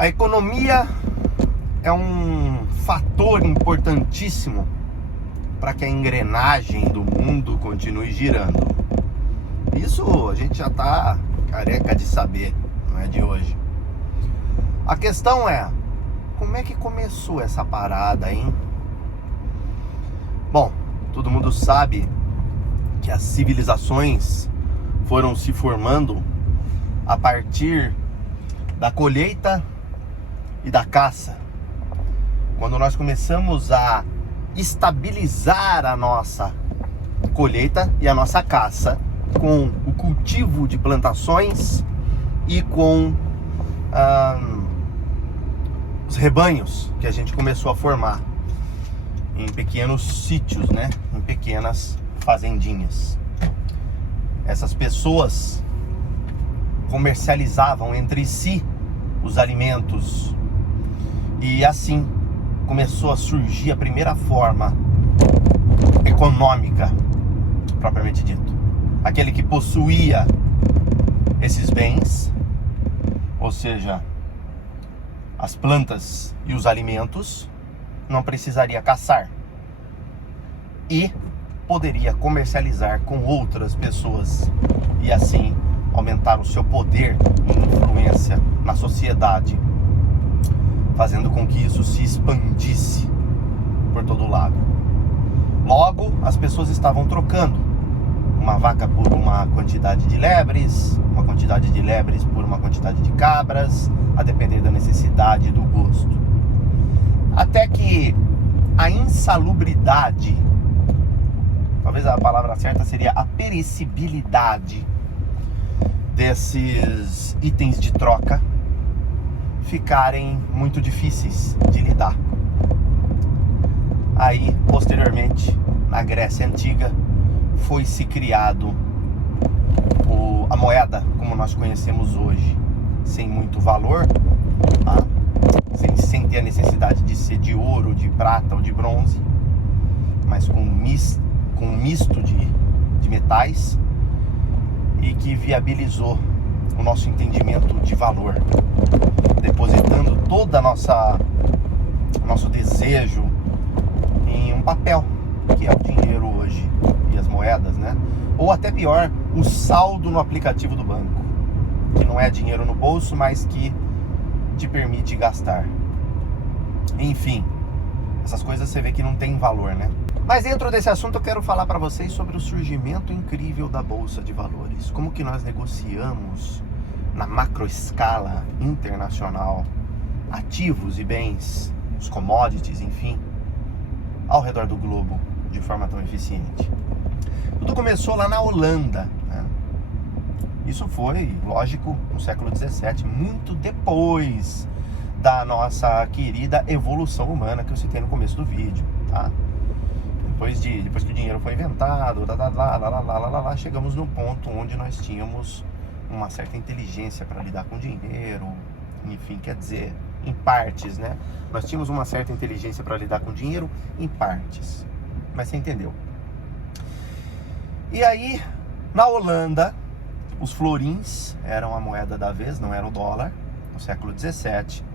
A economia é um fator importantíssimo para que a engrenagem do mundo continue girando. Isso a gente já está careca de saber, não é de hoje. A questão é, como é que começou essa parada, hein? Bom, todo mundo sabe que as civilizações foram se formando a partir da colheita e da caça. Quando nós começamos a estabilizar a nossa colheita e a nossa caça com o cultivo de plantações e com os rebanhos que a gente começou a formar em pequenos sítios, né? Em pequenas fazendinhas. Essas pessoas comercializavam entre si os alimentos e assim começou a surgir a primeira forma econômica, propriamente dito. Aquele que possuía esses bens, ou seja, as plantas e os alimentos, não precisaria caçar e poderia comercializar com outras pessoas e assim aumentar o seu poder e influência na sociedade, fazendo com que isso se expandisse por todo lado. Logo, as pessoas estavam trocando uma vaca por uma quantidade de lebres, uma quantidade de lebres por uma quantidade de cabras, a depender da necessidade e do gosto. Até que a insalubridade, talvez a palavra certa seria a perecibilidade desses itens de troca ficarem muito difíceis de lidar. Aí, posteriormente, na Grécia Antiga, foi-se criado a moeda como nós conhecemos hoje, sem muito valor, tá? sem ter a necessidade de ser de ouro, de prata ou de bronze, mas com um misto de metais, e que viabilizou o nosso entendimento de valor, depositando toda nosso desejo em um papel, que é o dinheiro hoje, e as moedas, né? Ou até pior, o saldo no aplicativo do banco, que não é dinheiro no bolso, mas que te permite gastar. Enfim, essas coisas você vê que não tem valor, né? Mas dentro desse assunto eu quero falar para vocês sobre o surgimento incrível da Bolsa de Valores. Como que nós negociamos na macroescala internacional ativos e bens, os commodities, enfim, ao redor do globo de forma tão eficiente. Tudo começou lá na Holanda, né? Isso foi, lógico, no século XVII, muito depois da nossa querida evolução humana que eu citei no começo do vídeo, tá? Depois que o dinheiro foi inventado, chegamos no ponto onde nós tínhamos uma certa inteligência para lidar com dinheiro, enfim, quer dizer, em partes, né? Nós tínhamos uma certa inteligência para lidar com dinheiro em partes, mas você entendeu. E aí, na Holanda, os florins eram a moeda da vez, não era o dólar, no século XVII.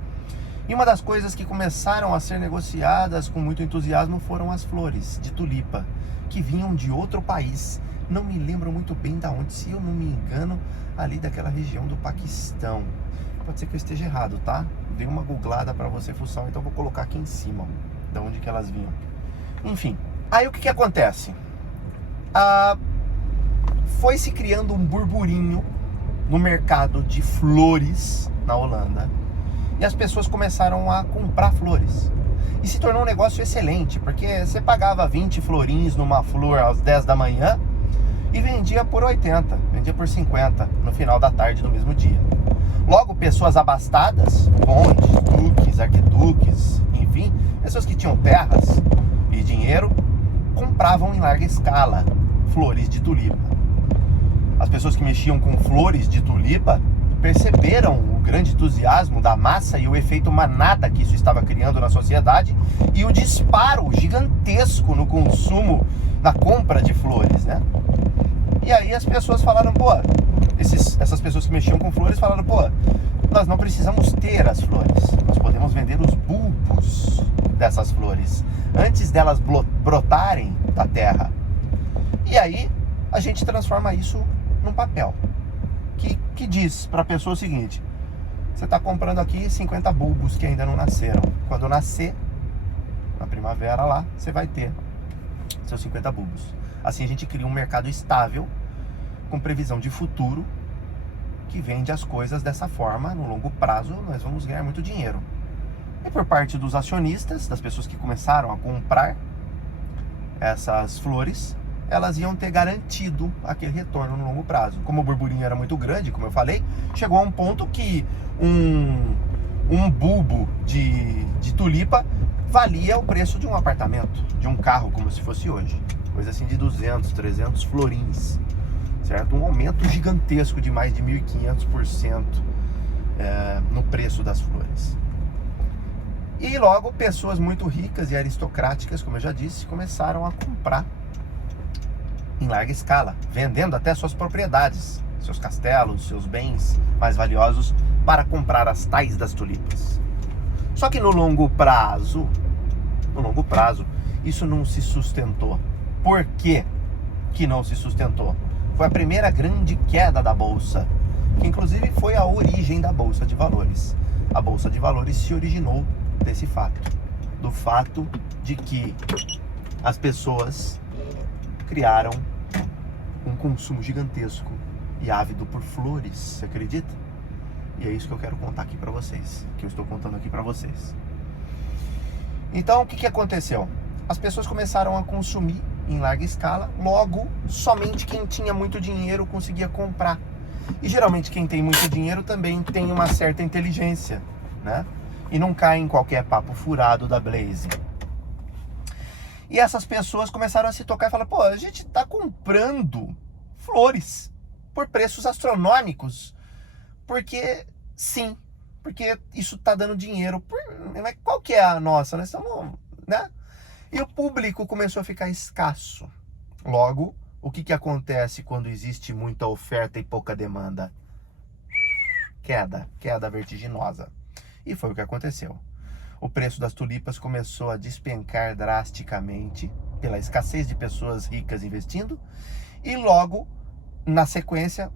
E uma das coisas que começaram a ser negociadas com muito entusiasmo foram as flores de tulipa, que vinham de outro país. Não me lembro muito bem de onde, se eu não me engano, ali daquela região do Paquistão. Pode ser que eu esteja errado, tá? Dei uma googlada para você fuçar, então vou colocar aqui em cima, de onde que elas vinham. Enfim, aí o que acontece? Foi se criando um burburinho no mercado de flores na Holanda. E as pessoas começaram a comprar flores. E se tornou um negócio excelente, porque você pagava 20 florins numa flor às 10 da manhã e vendia por 80, vendia por 50 no final da tarde do mesmo dia. Logo, pessoas abastadas, condes, duques, arquiduques, enfim, pessoas que tinham terras e dinheiro, compravam em larga escala flores de tulipa. As pessoas que mexiam com flores de tulipa perceberam o grande entusiasmo da massa e o efeito manada que isso estava criando na sociedade e o disparo gigantesco no consumo, na compra de flores, né? E aí as pessoas falaram, pô, essas pessoas que mexiam com flores falaram, pô, nós não precisamos ter as flores. Nós podemos vender os bulbos dessas flores antes delas brotarem da terra. E aí a gente transforma isso num papel que diz para a pessoa o seguinte: você está comprando aqui 50 bulbos que ainda não nasceram. Quando nascer, na primavera lá, você vai ter seus 50 bulbos. Assim a gente cria um mercado estável, com previsão de futuro, que vende as coisas dessa forma. No longo prazo nós vamos ganhar muito dinheiro. E por parte dos acionistas, das pessoas que começaram a comprar essas flores, elas iam ter garantido aquele retorno no longo prazo. Como o burburinho era muito grande, como eu falei, chegou a um ponto que um bulbo de tulipa valia o preço de um apartamento, de um carro, como se fosse hoje. Coisa assim de 200, 300 florins, certo? Um aumento gigantesco de mais de 1.500% no preço das flores. E logo pessoas muito ricas e aristocráticas, como eu já disse, começaram a comprar em larga escala, vendendo até suas propriedades, seus castelos, seus bens mais valiosos, para comprar as tais das tulipas. Só que no longo prazo, isso não se sustentou. Por quê que não se sustentou? Foi a primeira grande queda da Bolsa, que inclusive foi a origem da Bolsa de Valores. A Bolsa de Valores se originou desse fato, do fato de que as pessoas criaram um consumo gigantesco e ávido por flores, você acredita? E é isso que eu quero contar aqui pra vocês, que eu estou contando aqui pra vocês. Então, o que aconteceu? As pessoas começaram a consumir em larga escala, logo, somente quem tinha muito dinheiro conseguia comprar. E geralmente quem tem muito dinheiro também tem uma certa inteligência, né? E não cai em qualquer papo furado da Blaze. E essas pessoas começaram a se tocar e falar: pô, a gente tá comprando flores por preços astronômicos, porque sim, porque isso tá dando dinheiro. Mas qual que é a nossa? Nós estamos, né? E o público começou a ficar escasso. Logo, o que acontece quando existe muita oferta e pouca demanda? Queda vertiginosa. E foi o que aconteceu. O preço das tulipas começou a despencar drasticamente pela escassez de pessoas ricas investindo e logo, na sequência,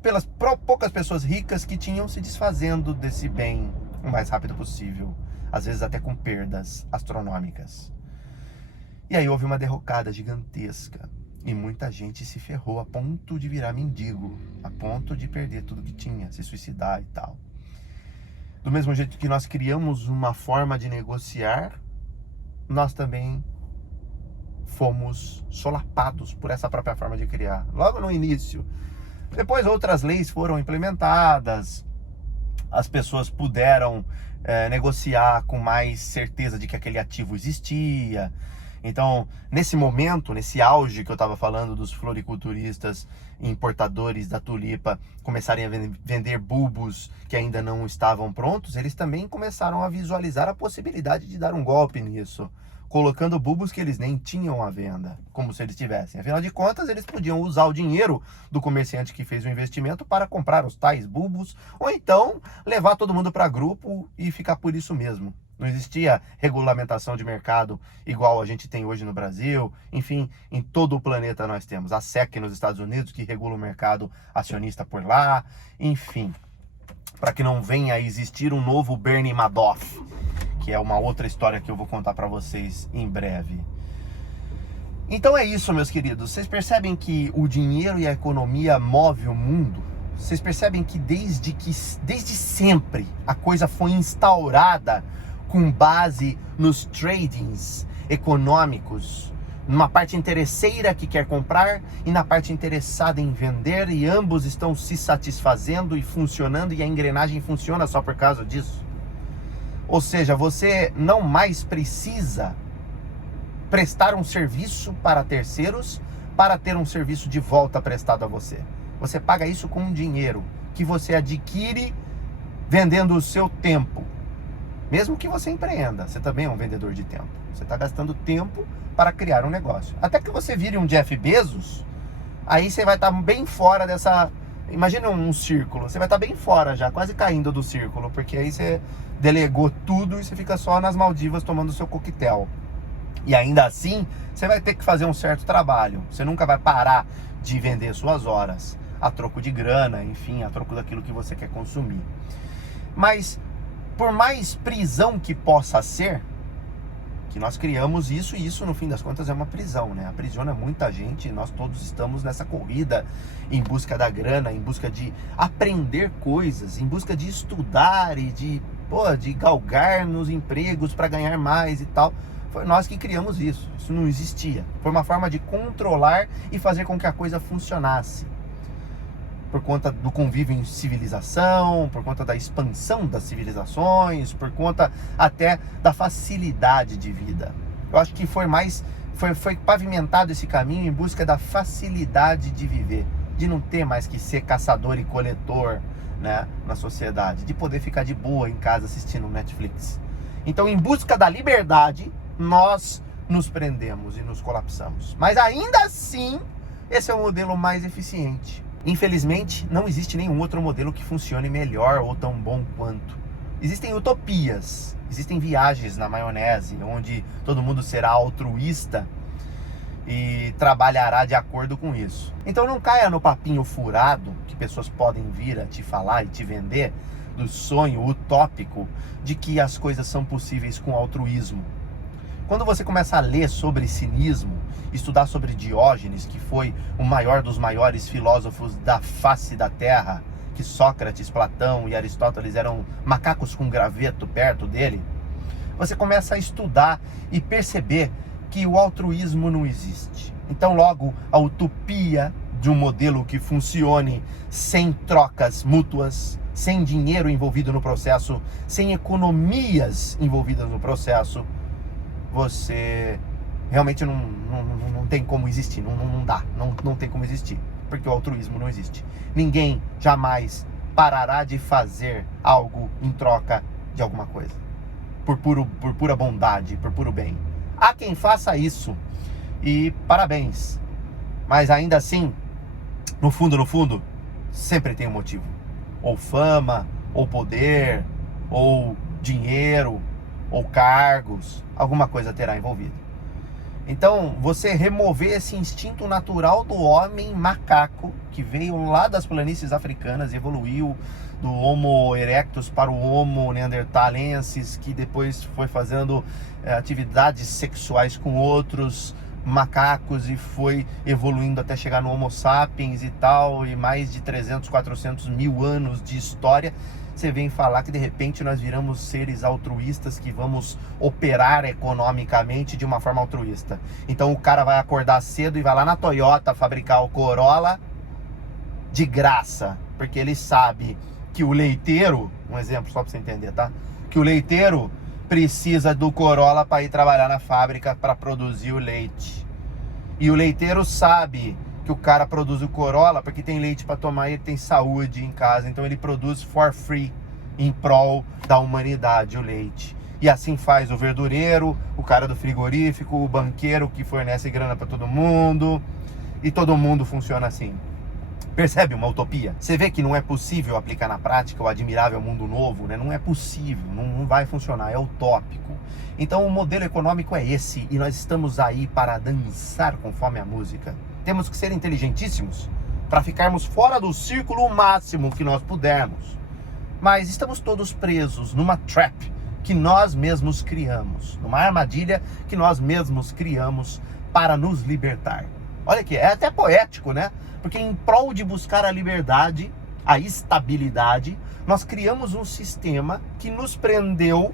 pelas poucas pessoas ricas que tinham se desfazendo desse bem o mais rápido possível, às vezes até com perdas astronômicas. E aí houve uma derrocada gigantesca e muita gente se ferrou a ponto de virar mendigo, a ponto de perder tudo que tinha, se suicidar e tal. Do mesmo jeito que nós criamos uma forma de negociar, nós também fomos solapados por essa própria forma de criar, logo no início. Depois outras leis foram implementadas, as pessoas puderam negociar com mais certeza de que aquele ativo existia. Então, nesse momento, nesse auge que eu estava falando dos floriculturistas importadores da tulipa começarem a vender bulbos que ainda não estavam prontos, eles também começaram a visualizar a possibilidade de dar um golpe nisso, colocando bulbos que eles nem tinham à venda, como se eles tivessem. Afinal de contas, eles podiam usar o dinheiro do comerciante que fez o investimento para comprar os tais bulbos, ou então levar todo mundo para grupo e ficar por isso mesmo. Não existia regulamentação de mercado igual a gente tem hoje no Brasil. Enfim, em todo o planeta nós temos a SEC nos Estados Unidos, que regula o mercado acionista por lá. Enfim, para que não venha a existir um novo Bernie Madoff, que é uma outra história que eu vou contar para vocês em breve. Então é isso, meus queridos. Vocês percebem que o dinheiro e a economia movem o mundo? Vocês percebem que desde sempre a coisa foi instaurada com base nos tradings econômicos, numa parte interesseira que quer comprar e na parte interessada em vender, e ambos estão se satisfazendo e funcionando, e a engrenagem funciona só por causa disso. Ou seja, você não mais precisa prestar um serviço para terceiros para ter um serviço de volta prestado a você. Você paga isso com dinheiro que você adquire vendendo o seu tempo. Mesmo que você empreenda, você também é um vendedor de tempo. Você está gastando tempo para criar um negócio. Até que você vire um Jeff Bezos, aí você vai estar bem fora dessa Imagina um círculo, você vai estar bem fora já, quase caindo do círculo, porque aí você delegou tudo e você fica só nas Maldivas tomando seu coquetel. E ainda assim, você vai ter que fazer um certo trabalho. Você nunca vai parar de vender suas horas a troco de grana, enfim, a troco daquilo que você quer consumir. Mas, por mais prisão que possa ser, que nós criamos isso, e isso no fim das contas é uma prisão, né? Aprisiona muita gente, nós todos estamos nessa corrida em busca da grana, em busca de aprender coisas, em busca de estudar e de galgar nos empregos para ganhar mais e tal. Foi nós que criamos isso não existia. Foi uma forma de controlar e fazer com que a coisa funcionasse. Por conta do convívio em civilização, por conta da expansão das civilizações, por conta até da facilidade de vida. Eu acho que foi pavimentado esse caminho em busca da facilidade de viver, de não ter mais que ser caçador e coletor, né, na sociedade, de poder ficar de boa em casa assistindo Netflix. Então, em busca da liberdade, nós nos prendemos e nos colapsamos. Mas ainda assim, esse é o modelo mais eficiente. Infelizmente, não existe nenhum outro modelo que funcione melhor ou tão bom quanto. Existem utopias, existem viagens na maionese, onde todo mundo será altruísta e trabalhará de acordo com isso. Então não caia no papinho furado que pessoas podem vir a te falar e te vender do sonho utópico de que as coisas são possíveis com altruísmo. Quando você começa a ler sobre cinismo, estudar sobre Diógenes, que foi o maior dos maiores filósofos da face da Terra, que Sócrates, Platão e Aristóteles eram macacos com graveto perto dele, você começa a estudar e perceber que o altruísmo não existe. Então logo a utopia de um modelo que funcione sem trocas mútuas, sem dinheiro envolvido no processo, sem economias envolvidas no processo, você realmente não tem como existir, não tem como existir, porque o altruísmo não existe. Ninguém jamais parará de fazer algo em troca de alguma coisa, por pura bondade, por puro bem. Há quem faça isso, e parabéns, mas ainda assim, no fundo, sempre tem um motivo, ou fama, ou poder, ou dinheiro, ou cargos, alguma coisa terá envolvido. Então, você remover esse instinto natural do homem macaco, que veio lá das planícies africanas, evoluiu do Homo erectus para o Homo neanderthalensis, que depois foi fazendo atividades sexuais com outros macacos e foi evoluindo até chegar no Homo sapiens e tal, e mais de 300, 400 mil anos de história. Você vem falar que de repente nós viramos seres altruístas que vamos operar economicamente de uma forma altruísta. Então o cara vai acordar cedo e vai lá na Toyota fabricar o Corolla de graça, porque ele sabe que o leiteiro, um exemplo só para você entender, tá? Que o leiteiro precisa do Corolla para ir trabalhar na fábrica para produzir o leite. E o leiteiro sabe que o cara produz o Corolla porque tem leite para tomar e ele tem saúde em casa, então ele produz for free em prol da humanidade o leite. E assim faz o verdureiro, o cara do frigorífico, o banqueiro que fornece grana para todo mundo, e todo mundo funciona assim. Percebe uma utopia? Você vê que não é possível aplicar na prática o admirável mundo novo, né? Não é possível, não vai funcionar, é utópico. Então o modelo econômico é esse, e nós estamos aí para dançar conforme a música. Temos que ser inteligentíssimos para ficarmos fora do círculo o máximo que nós pudermos. Mas estamos todos presos numa trap que nós mesmos criamos, numa armadilha que nós mesmos criamos para nos libertar. Olha aqui, é até poético, né? Porque em prol de buscar a liberdade, a estabilidade, nós criamos um sistema que nos prendeu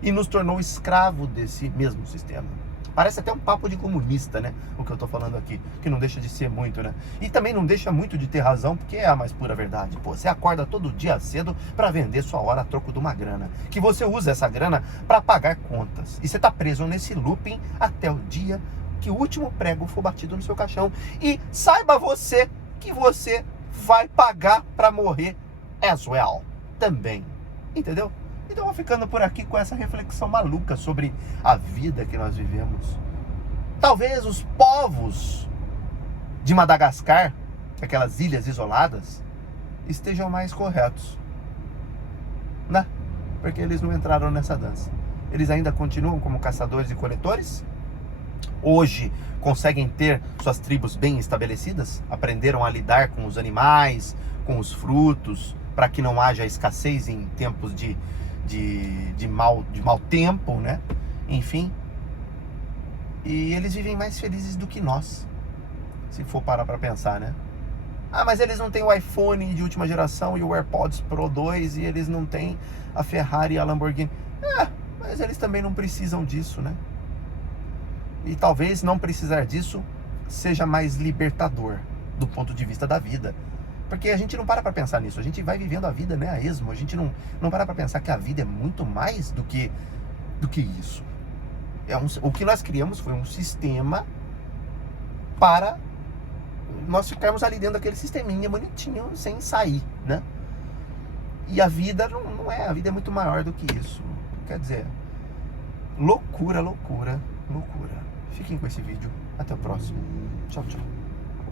e nos tornou escravo desse mesmo sistema. Parece até um papo de comunista, né? O que eu tô falando aqui, que não deixa de ser muito, né? E também não deixa muito de ter razão, porque é a mais pura verdade. Pô, você acorda todo dia cedo para vender sua hora a troco de uma grana, que você usa essa grana para pagar contas. E você tá preso nesse looping até o dia que o último prego for batido no seu caixão. E saiba você que você vai pagar para morrer as well também. Entendeu? Então eu vou ficando por aqui com essa reflexão maluca sobre a vida que nós vivemos. Talvez os povos de Madagascar, aquelas ilhas isoladas, estejam mais corretos, né? Porque eles não entraram nessa dança. Eles ainda continuam como caçadores e coletores. Hoje conseguem ter suas tribos bem estabelecidas, aprenderam a lidar com os animais, com os frutos, para que não haja escassez em tempos de mau tempo, né? Enfim. E eles vivem mais felizes do que nós, se for parar para pensar, né? Ah, mas eles não têm o iPhone de última geração e o AirPods Pro 2 e eles não têm a Ferrari e a Lamborghini. Mas eles também não precisam disso, né? E talvez não precisar disso seja mais libertador do ponto de vista da vida. Porque a gente não para pensar nisso, a gente vai vivendo a vida, né, a esmo. A gente não para pensar que a vida é muito mais do que isso. O que nós criamos foi um sistema para nós ficarmos ali dentro daquele sisteminha bonitinho, sem sair, né? E a vida não é, a vida é muito maior do que isso. Quer dizer, loucura. Fiquem com esse vídeo. Até o próximo. Tchau, tchau.